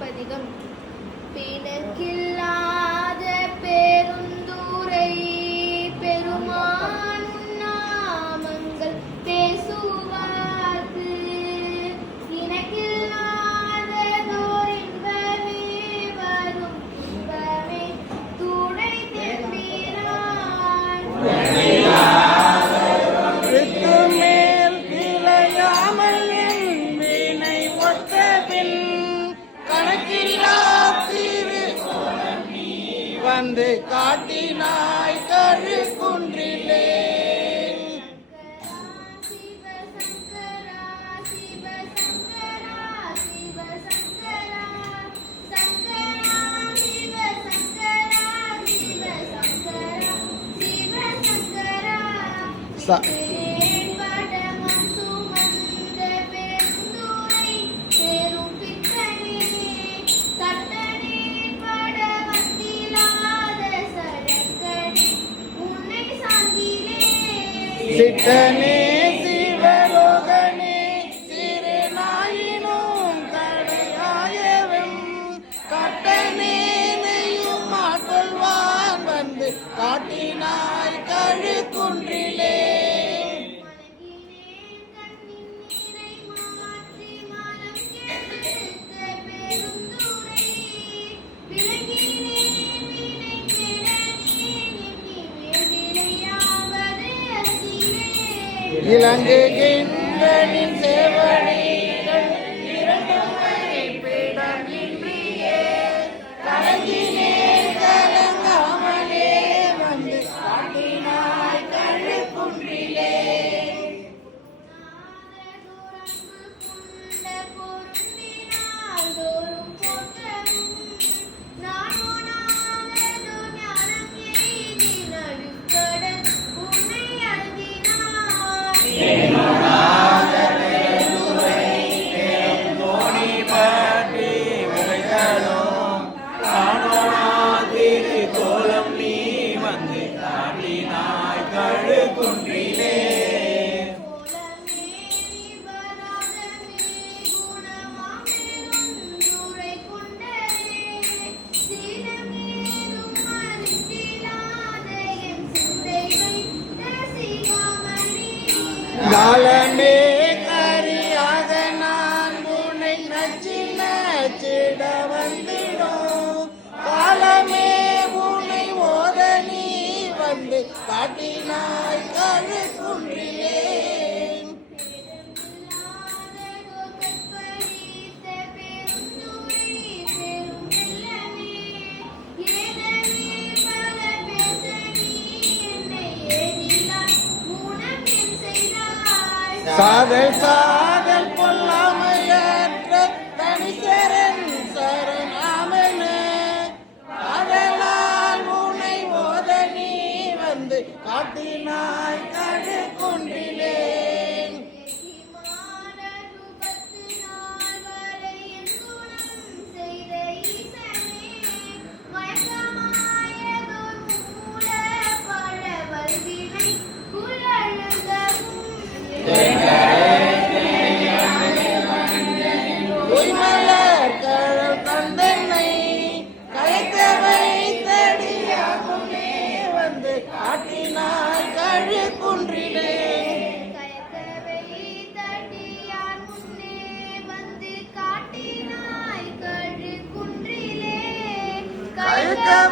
பதிகம் பிணக்கில்லாத பேருந்துரை பெருமான் நாமங்கள் பேசுவார்க்கு இணக்கில்லாததோர் இன்பமே வரும் இன்பமே துணை தெம்பிரான் வந்து காட்டினாய் கழு குன்றிலே சிட்டனே சிவலோகனே சிறுநாயினும் கடையாயவும் கட்டனே நெய்யும் மாற்கொள்வான் வந்து காட்டினாய் கழு குன்றிலே இலங்குகின்றனின் சேவடிகள் இரண்டுமே கலங்கினே கலங்காமலே வந்து காட்டினாய் கழு குன்றிலே காலமே கரியாக நான் உன்னை நச்சி நச்சிட வந்திடும் காலமே உன்னை ஓத நீ வந்து காட்டினாய் கழு குன்றிலே சாதல் சாதல் பொல்லாமையற்ற தனிசரன் சரணாமன அதனால் உன்னை ஓத நீ வந்து காட்டினாய் கழு குன்றிலே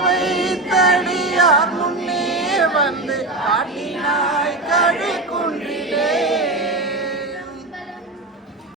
வைத்தடியார்